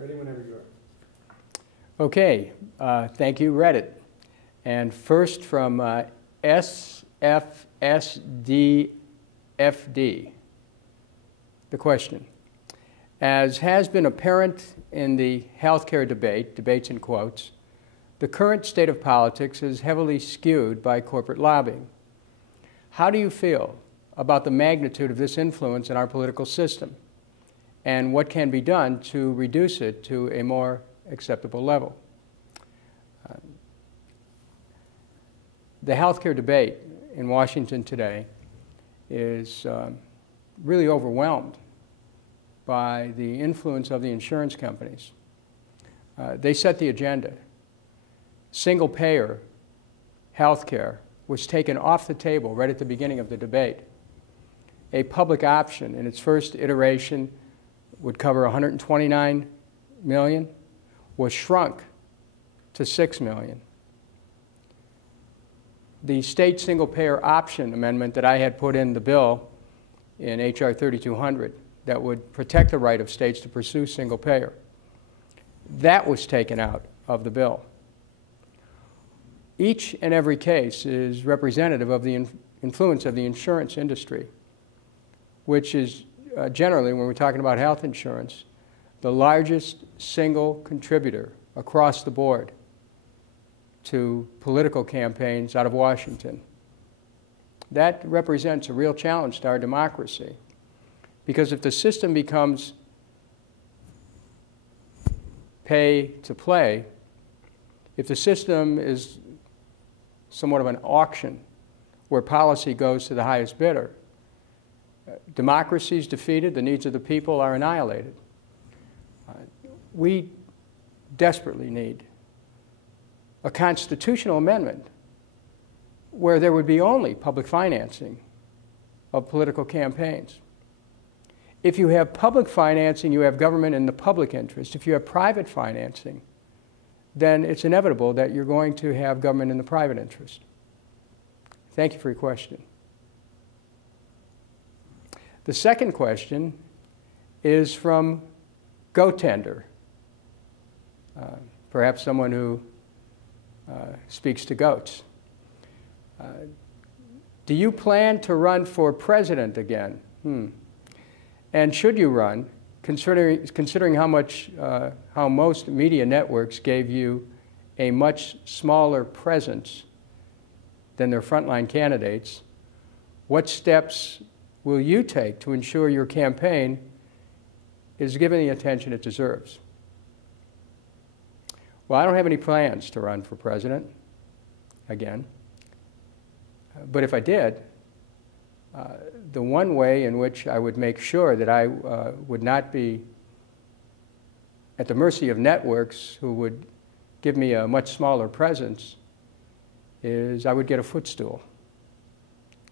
Ready whenever you are. Okay, thank you, Reddit. And first from SFSDFD, the question. As has been apparent in the healthcare debate, debates in quotes, the current state of politics is heavily skewed by corporate lobbying. How do you feel about the magnitude of this influence in our political system, and what can be done to reduce it to a more acceptable level? The healthcare debate in Washington today is really overwhelmed by the influence of the insurance companies. They set the agenda. Single-payer healthcare was taken off the table right at the beginning of the debate. A public option in its first iteration would cover 129 million, was shrunk to 6 million. The state single-payer option amendment that I had put in the bill in H.R. 3200 that would protect the right of states to pursue single-payer, that was taken out of the bill. Each and every case is representative of the influence of the insurance industry, which is generally, when we're talking about health insurance, the largest single contributor across the board to political campaigns out of Washington. That represents a real challenge to our democracy, because if the system becomes pay to play, if the system is somewhat of an auction where policy goes to the highest bidder, democracy is defeated, the needs of the people are annihilated. We desperately need a constitutional amendment where there would be only public financing of political campaigns. If you have public financing, you have government in the public interest. If you have private financing, then it's inevitable that you're going to have government in the private interest. Thank you for your question. The second question is from GoTender, perhaps someone who speaks to goats. Do you plan to run for president again? And should you run, considering how most media networks gave you a much smaller presence than their frontline candidates, what steps will you take to ensure your campaign is given the attention it deserves? Well, I don't have any plans to run for president again. But if I did, the one way in which I would make sure that I would not be at the mercy of networks who would give me a much smaller presence is I would get a footstool,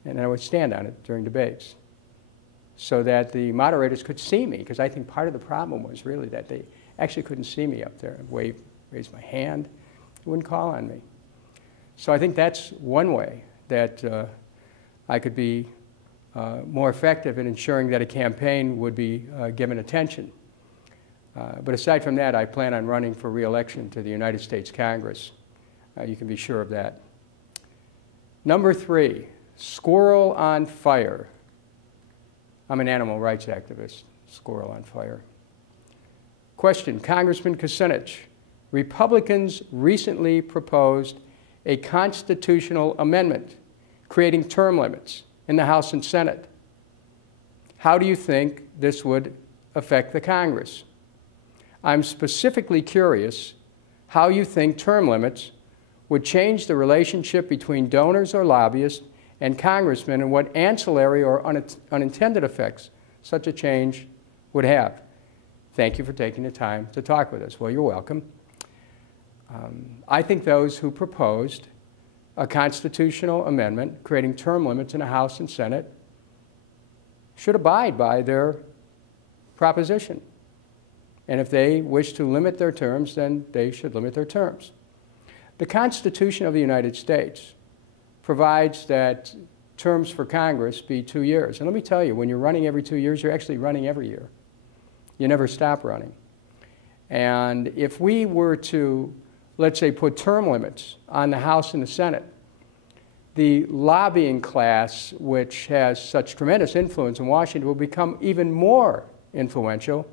and I would stand on it during debates so that the moderators could see me, because I think part of the problem was really that they actually couldn't see me up there and raise my hand. They wouldn't call on me. So I think that's one way that I could be more effective in ensuring that a campaign would be given attention. But aside from that, I plan on running for re-election to the United States Congress. You can be sure of that. Number 3, squirrel on fire. I'm an animal rights activist, squirrel on fire. Question, Congressman Kucinich, Republicans recently proposed a constitutional amendment creating term limits in the House and Senate. How do you think this would affect the Congress? I'm specifically curious how you think term limits would change the relationship between donors or lobbyists and congressmen, and what ancillary or unintended effects such a change would have. Thank you for taking the time to talk with us. Well, you're welcome. I think those who proposed a constitutional amendment creating term limits in the House and Senate should abide by their proposition. And if they wish to limit their terms, then they should limit their terms. The Constitution of the United States provides that terms for Congress be 2 years. And let me tell you, when you're running every 2 years, you're actually running every year. You never stop running. And if we were to, let's say, put term limits on the House and the Senate, the lobbying class, which has such tremendous influence in Washington, will become even more influential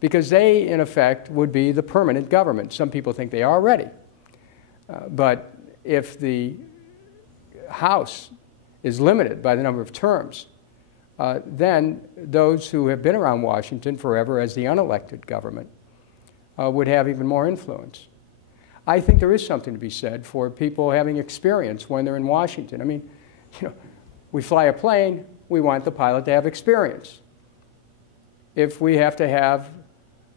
because they, in effect, would be the permanent government. Some people think they are already. But if the House is limited by the number of terms, then those who have been around Washington forever as the unelected government would have even more influence. I think there is something to be said for people having experience when they're in Washington. I mean, you know, we fly a plane, we want the pilot to have experience. If we have to have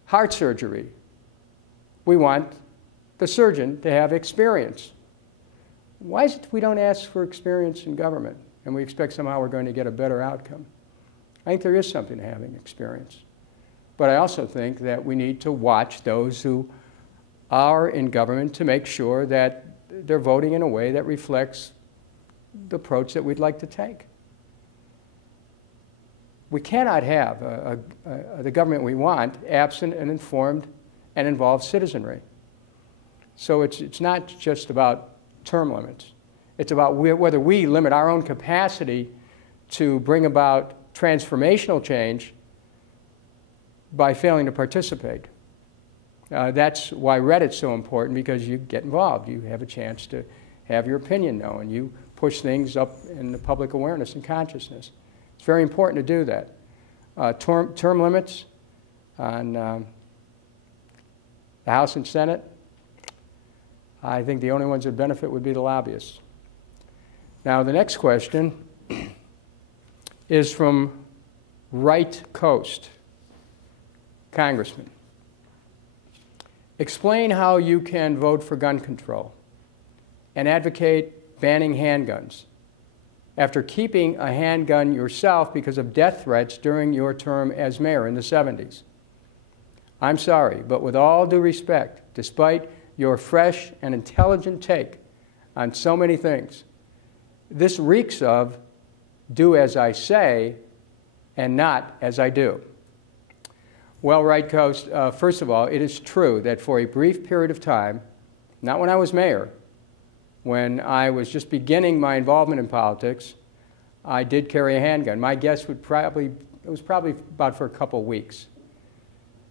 heart surgery, we want the surgeon to have experience. Why is it we don't ask for experience in government and we expect somehow we're going to get a better outcome? I think there is something to having experience. But I also think that we need to watch those who are in government to make sure that they're voting in a way that reflects the approach that we'd like to take. We cannot have the government we want absent an informed and involved citizenry. So it's not just about term limits. It's about whether we limit our own capacity to bring about transformational change by failing to participate. That's why Reddit's so important, because you get involved. You have a chance to have your opinion known. You push things up in the public awareness and consciousness. It's very important to do that. Term limits on the House and Senate, I think the only ones that benefit would be the lobbyists. Now, the next question is from Right Coast. Congressman, explain how you can vote for gun control and advocate banning handguns after keeping a handgun yourself because of death threats during your term as mayor in the 70s. I'm sorry, but with all due respect, despite your fresh and intelligent take on so many things, this reeks of do as I say and not as I do. Well, Right Coast, first of all, it is true that for a brief period of time, not when I was mayor, when I was just beginning my involvement in politics, I did carry a handgun. My guess it was probably about for a couple weeks.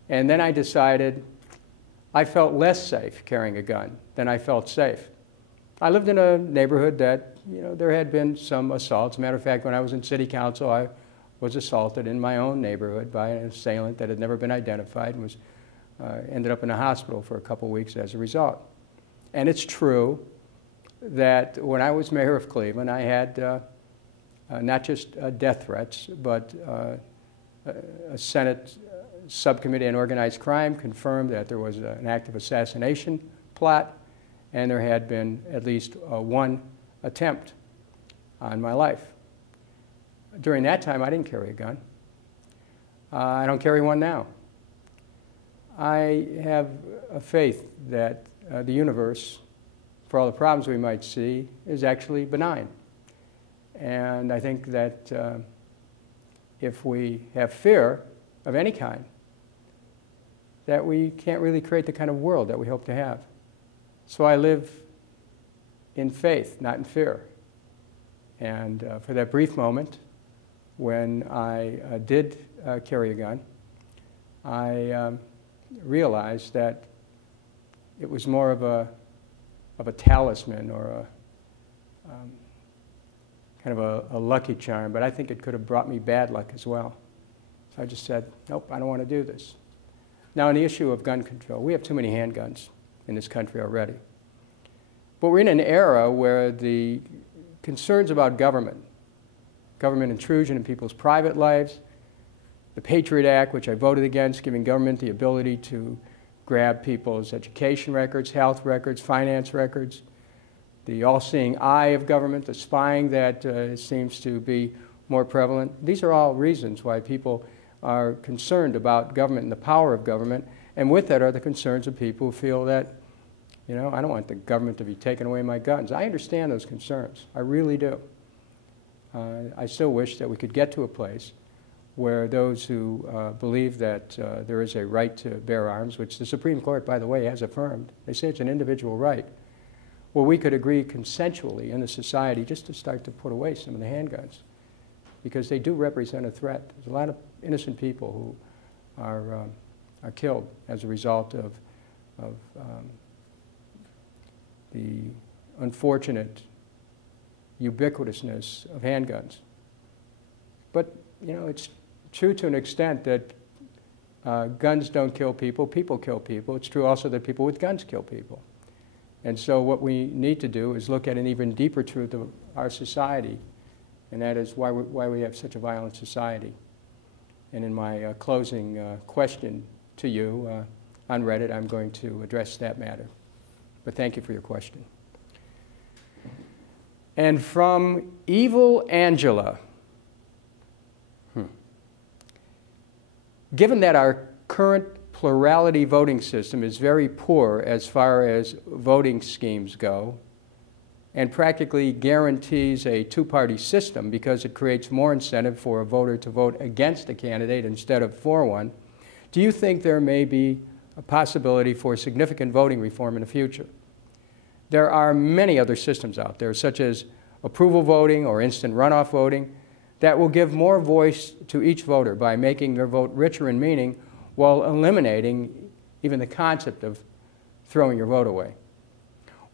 And then I decided I felt less safe carrying a gun than I felt safe. I lived in a neighborhood that, you know, there had been some assaults. As a matter of fact, when I was in city council, I was assaulted in my own neighborhood by an assailant that had never been identified and was ended up in a hospital for a couple weeks as a result. And it's true that when I was mayor of Cleveland, I had not just death threats, but a Senate subcommittee on organized crime confirmed that there was an active assassination plot, and there had been at least one attempt on my life. During that time, I didn't carry a gun. I don't carry one now. I have a faith that the universe, for all the problems we might see, is actually benign. And I think that if we have fear of any kind, that we can't really create the kind of world that we hope to have. So I live in faith, not in fear. And for that brief moment, when I did carry a gun, I realized that it was more of a talisman or kind of a lucky charm, but I think it could have brought me bad luck as well. So I just said, nope, I don't want to do this. Now, on the issue of gun control, we have too many handguns in this country already. But we're in an era where the concerns about government intrusion in people's private lives, the Patriot Act, which I voted against, giving government the ability to grab people's education records, health records, finance records, the all-seeing eye of government, the spying that seems to be more prevalent. These are all reasons why people are concerned about government and the power of government, and with that are the concerns of people who feel that, you know, I don't want the government to be taking away my guns. I understand those concerns. I really do. I still wish that we could get to a place where those who believe that there is a right to bear arms, which the Supreme Court, by the way, has affirmed, they say it's an individual right, well, we could agree consensually in the society just to start to put away some of the handguns, because they do represent a threat. There's a lot of innocent people who are killed as a result of the unfortunate ubiquitousness of handguns. But, you know, it's true to an extent that guns don't kill people, people kill people. It's true also that people with guns kill people. And so what we need to do is look at an even deeper truth of our society, and that is why we have such a violent society. And in my closing question to you on Reddit, I'm going to address that matter. But thank you for your question. And from Evil Angela, given that our current plurality voting system is very poor as far as voting schemes go, and practically guarantees a two-party system because it creates more incentive for a voter to vote against a candidate instead of for one, do you think there may be a possibility for significant voting reform in the future? There are many other systems out there, such as approval voting or instant runoff voting, that will give more voice to each voter by making their vote richer in meaning while eliminating even the concept of throwing your vote away.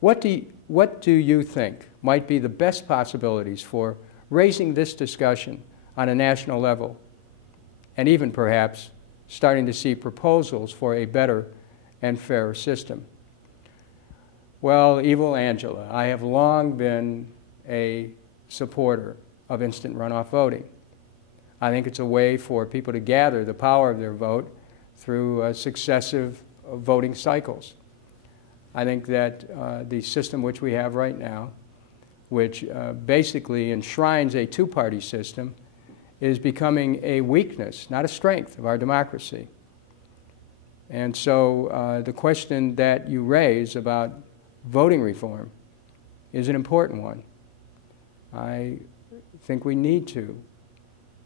What do you think might be the best possibilities for raising this discussion on a national level, and even perhaps starting to see proposals for a better and fairer system? Well, Evil Angela, I have long been a supporter of instant runoff voting. I think it's a way for people to gather the power of their vote through successive voting cycles. I think that the system which we have right now, which basically enshrines a two-party system, is becoming a weakness, not a strength, of our democracy. And so the question that you raise about voting reform is an important one. I think we need to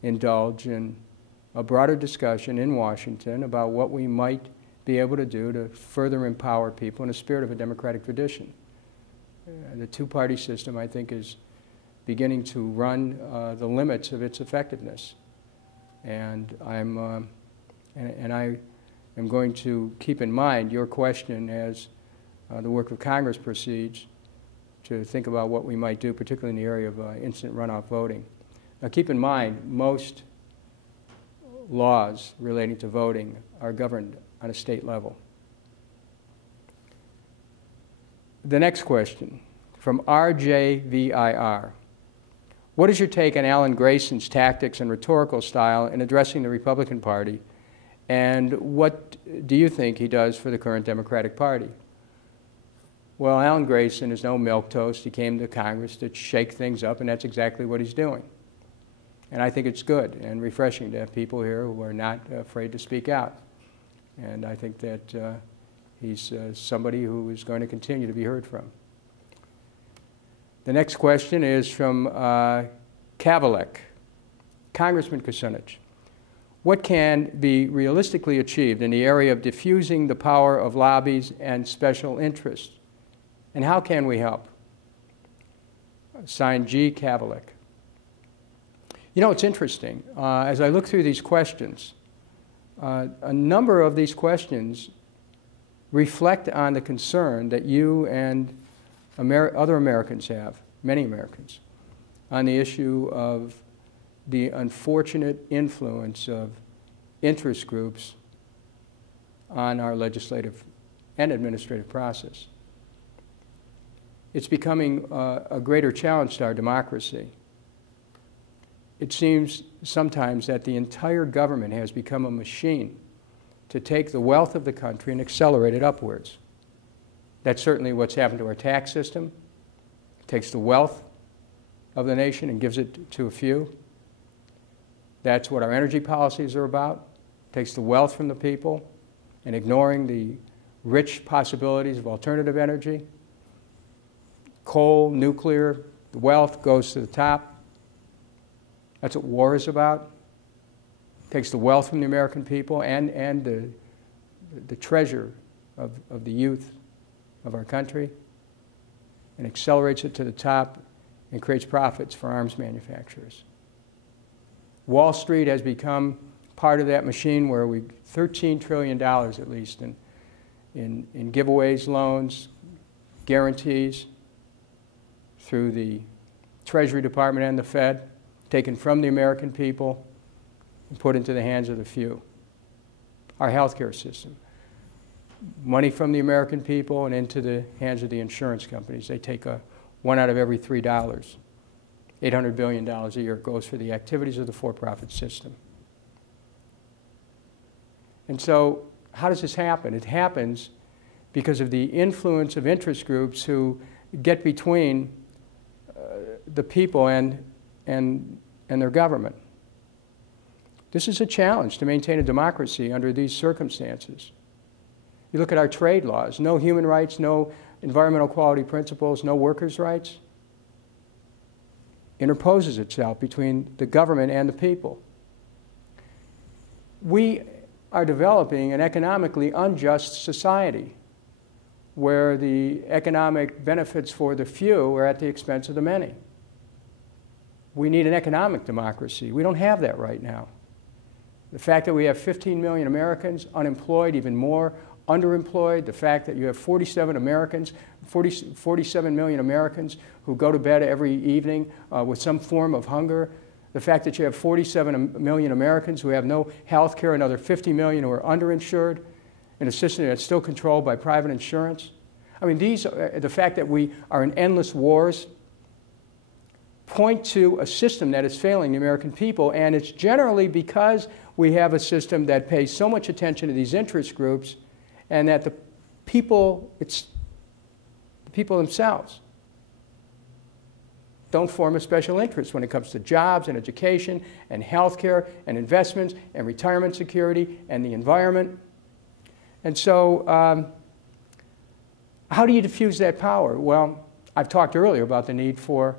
indulge in a broader discussion in Washington about what we might be able to do to further empower people in a spirit of a democratic tradition. The two-party system, I think, is beginning to run the limits of its effectiveness. And I am going to keep in mind your question as the work of Congress proceeds to think about what we might do, particularly in the area of instant runoff voting. Now, keep in mind, most laws relating to voting are governed on a state level. The next question, from RJVIR. What is your take on Alan Grayson's tactics and rhetorical style in addressing the Republican Party, and what do you think he does for the current Democratic Party? Well, Alan Grayson is no milquetoast. He came to Congress to shake things up, and that's exactly what he's doing. And I think it's good and refreshing to have people here who are not afraid to speak out. And I think that he's somebody who is going to continue to be heard from. The next question is from Kavalek. Congressman Kucinich, what can be realistically achieved in the area of diffusing the power of lobbies and special interests? And how can we help? Signed, G. Kavalek. You know, it's interesting. As I look through these questions, a number of these questions reflect on the concern that you and other Americans have, many Americans, on the issue of the unfortunate influence of interest groups on our legislative and administrative process. It's becoming a greater challenge to our democracy. It seems sometimes that the entire government has become a machine to take the wealth of the country and accelerate it upwards. That's certainly what's happened to our tax system. It takes the wealth of the nation and gives it to a few. That's what our energy policies are about. It takes the wealth from the people and ignoring the rich possibilities of alternative energy. Coal, nuclear, the wealth goes to the top. That's what war is about. takes the wealth from the American people and the treasure of the youth of our country and accelerates it to the top and creates profits for arms manufacturers. Wall Street has become part of that machine where $13 trillion at least in giveaways, loans, guarantees through the Treasury Department and the Fed, taken from the American people and put into the hands of the few. Our healthcare system, money from the American people and into the hands of the insurance companies. They take one out of every $3. $800 billion a year goes for the activities of the for-profit system. And so how does this happen? It happens because of the influence of interest groups who get between the people and their government. This is a challenge to maintain a democracy under these circumstances. You look at our trade laws, no human rights, no environmental quality principles, no workers' rights. Interposes itself between the government and the people. We are developing an economically unjust society where the economic benefits for the few are at the expense of the many. We need an economic democracy. We don't have that right now. The fact that we have 15 million Americans unemployed, even more underemployed, the fact that you have 47 million Americans who go to bed every evening with some form of hunger, the fact that you have 47 million Americans who have no health care, another 50 million who are underinsured in a system that's still controlled by private insurance. I mean, the fact that we are in endless wars point to a system that is failing the American people, and it's generally because we have a system that pays so much attention to these interest groups and that the people themselves don't form a special interest when it comes to jobs and education and health care and investments and retirement security and the environment. And so how do you diffuse that power? Well, I've talked earlier about the need for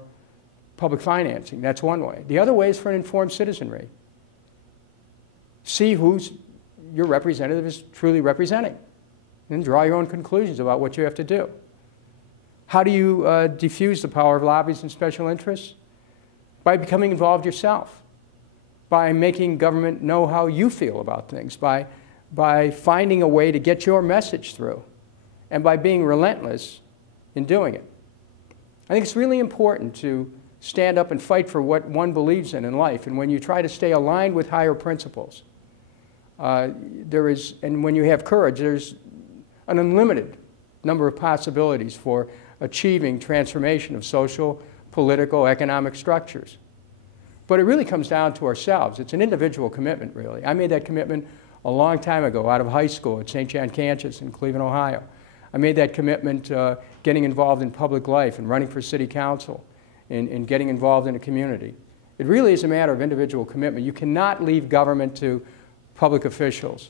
public financing. That's one way. The other way is for an informed citizenry. See who's your representative is truly representing, and draw your own conclusions about what you have to do. How do you diffuse the power of lobbies and special interests? By becoming involved yourself, by making government know how you feel about things, by finding a way to get your message through, and by being relentless in doing it. I think it's really important to stand up and fight for what one believes in life, and when you try to stay aligned with higher principles, and when you have courage, there's an unlimited number of possibilities for achieving transformation of social, political, economic structures. But it really comes down to ourselves. It's an individual commitment, really. I made that commitment a long time ago out of high school at St. John Cantius in Cleveland, Ohio. I made that commitment getting involved in public life and running for city council and getting involved in a community. It really is a matter of individual commitment. You cannot leave government to public officials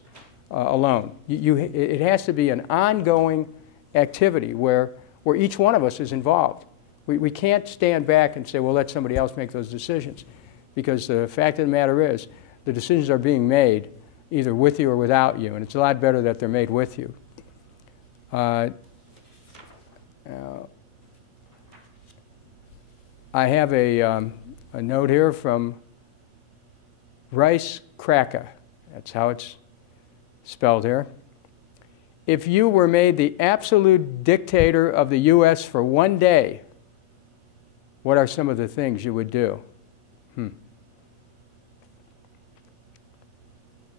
alone. It has to be an ongoing activity where each one of us is involved. We can't stand back and say, well, let somebody else make those decisions, because the fact of the matter is the decisions are being made either with you or without you, and it's a lot better that they're made with you. I have a note here from Rice Kraka. That's how it's spelled here. If you were made the absolute dictator of the U.S. for one day, what are some of the things you would do?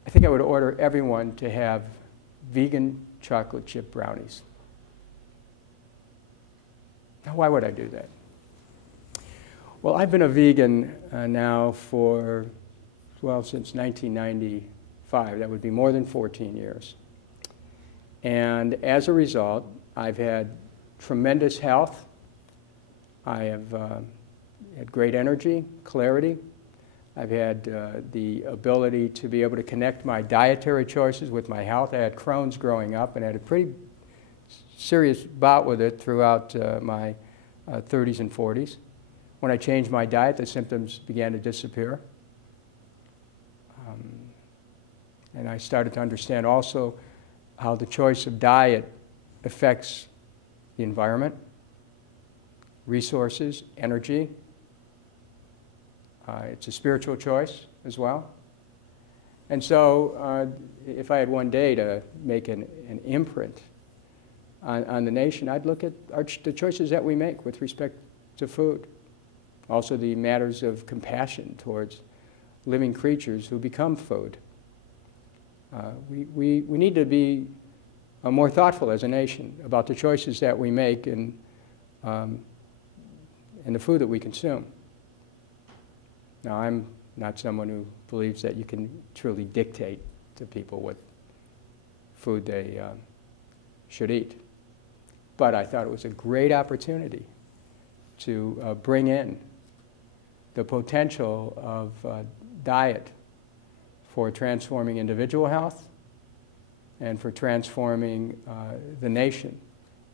I think I would order everyone to have vegan chocolate chip brownies. Now, why would I do that? Well, I've been a vegan now for, well, since 1995. That would be more than 14 years. And as a result, I've had tremendous health. I have had great energy, clarity. I've had the ability to be able to connect my dietary choices with my health. I had Crohn's growing up and had a pretty serious bout with it throughout my 30s and 40s. When I changed my diet, the symptoms began to disappear. And I started to understand also how the choice of diet affects the environment, resources, energy. It's a spiritual choice as well. And so if I had one day to make an imprint on the nation, I'd look at the choices that we make with respect to food. Also the matters of compassion towards living creatures who become food. We need to be more thoughtful as a nation about the choices that we make and the food that we consume. Now, I'm not someone who believes that you can truly dictate to people what food they should eat. But I thought it was a great opportunity to bring in the potential of diet for transforming individual health and for transforming the nation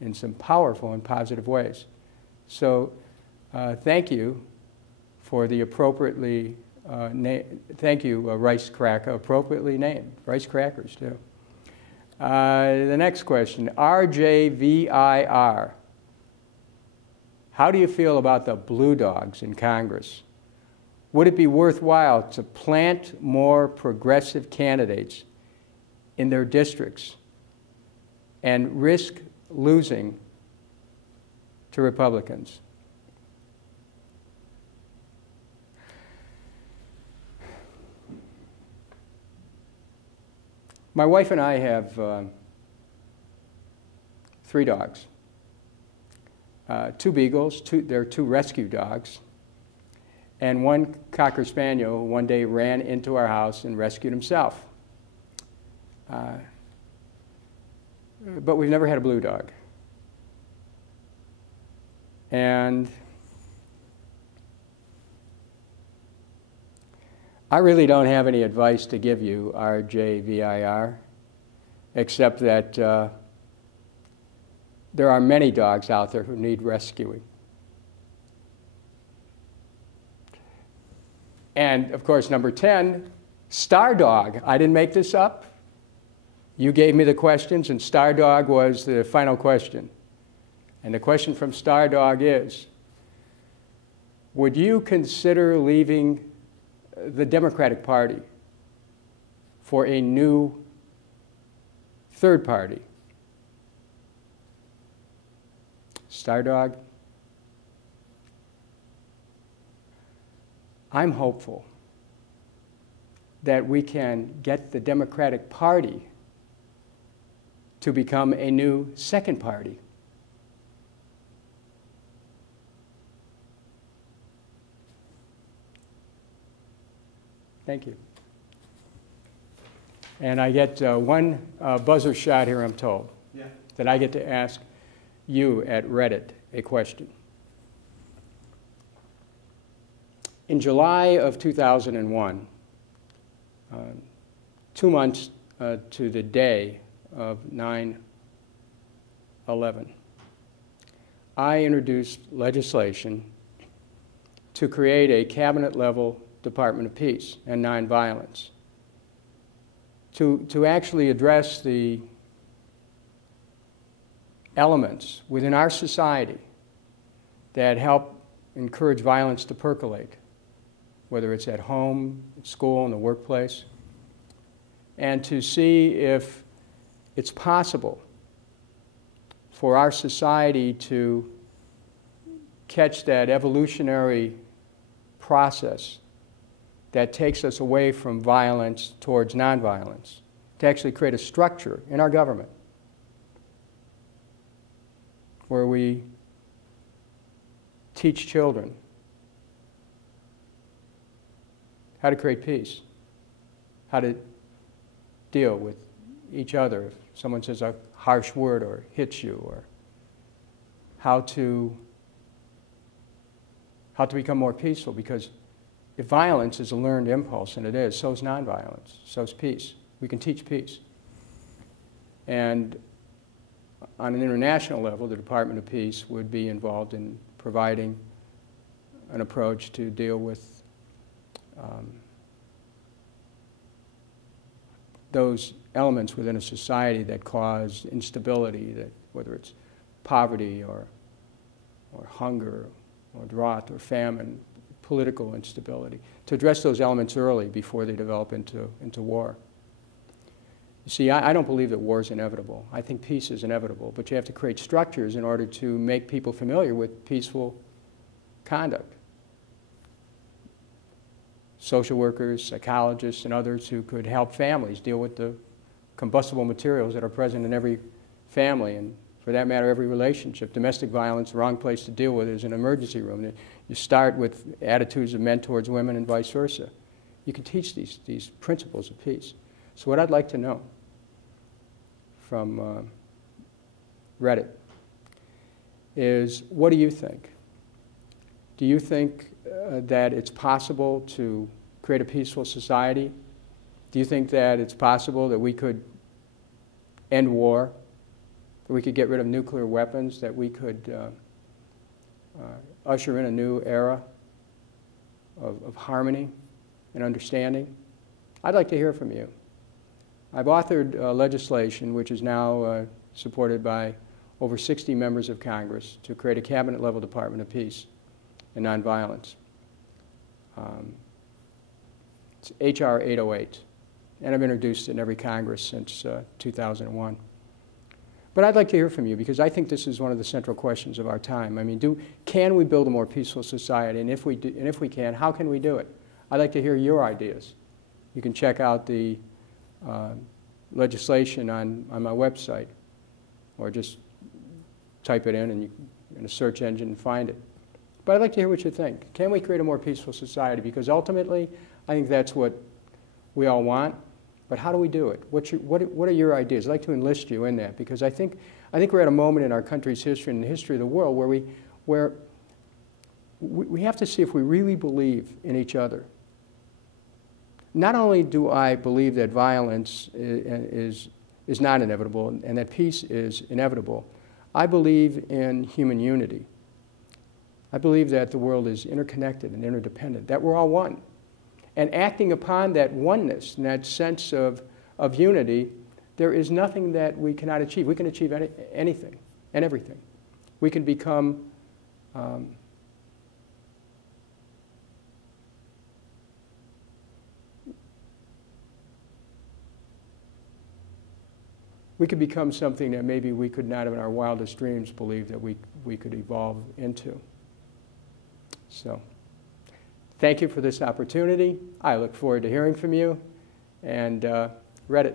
in some powerful and positive ways. So thank you for the appropriately thank you, rice cracker, appropriately named, rice crackers too. The next question, RJVIR. How do you feel about the blue dogs in Congress? Would it be worthwhile to plant more progressive candidates in their districts and risk losing to Republicans? My wife and I have 3 dogs, 2 beagles, they're 2 rescue dogs, and 1 Cocker Spaniel who one day ran into our house and rescued himself. But we've never had a blue dog. And I really don't have any advice to give you, RJVIR, except that there are many dogs out there who need rescuing. And of course, number 10, Star Dog. I didn't make this up. You gave me the questions, and Star Dog was the final question. And the question from Star Dog is, would you consider leaving the Democratic Party for a new third party? Star Dog, I'm hopeful that we can get the Democratic Party to become a new second party. Thank you. And I get one buzzer shot here, I'm told, that I get to ask you at Reddit a question. In July of 2001, 2 months to the day of 9/11, I introduced legislation to create a cabinet-level Department of Peace and Nonviolence to actually address the elements within our society that help encourage violence to percolate, whether it's at home, at school, in the workplace, and to see if it's possible for our society to catch that evolutionary process that takes us away from violence towards nonviolence, to actually create a structure in our government where we teach children how to create peace, how to deal with each other if someone says a harsh word or hits you, or how to become more peaceful, because if violence is a learned impulse, and it is, so is nonviolence, so is peace. We can teach peace. And on an international level, the Department of Peace would be involved in providing an approach to deal with those elements within a society that cause instability, that whether it's poverty or hunger or drought or famine, political instability, to address those elements early before they develop into war. You see, I don't believe that war is inevitable. I think peace is inevitable, but you have to create structures in order to make people familiar with peaceful conduct. Social workers, psychologists, and others who could help families deal with the combustible materials that are present in every family, and for that matter, every relationship. Domestic violence, the wrong place to deal with is an emergency room. You start with attitudes of men towards women and vice versa. You can teach these principles of peace. So what I'd like to know from Reddit is, what do you think? Do you think that it's possible to create a peaceful society? Do you think that it's possible that we could end war, that we could get rid of nuclear weapons, that we could usher in a new era of harmony and understanding? I'd like to hear from you. I've authored legislation which is now supported by over 60 members of Congress to create a cabinet-level Department of Peace and Nonviolence. It's H.R. 808, and I've introduced it in every Congress since 2001. But I'd like to hear from you, because I think this is one of the central questions of our time. I mean, can we build a more peaceful society? And if we can, how can we do it? I'd like to hear your ideas. You can check out the legislation on my website, or just type it in and in a search engine and find it. But I'd like to hear what you think. Can we create a more peaceful society? Because ultimately, I think that's what we all want. But how do we do it? What are your ideas? I'd like to enlist you in that, because I think we're at a moment in our country's history and the history of the world where we have to see if we really believe in each other. Not only do I believe that violence is not inevitable and that peace is inevitable, I believe in human unity. I believe that the world is interconnected and interdependent, that we're all one. And acting upon that oneness and that sense of unity, there is nothing that we cannot achieve. We can achieve anything and everything. We can become something that maybe we could not in our wildest dreams believe that we could evolve into. So, thank you for this opportunity. I look forward to hearing from you, and Reddit.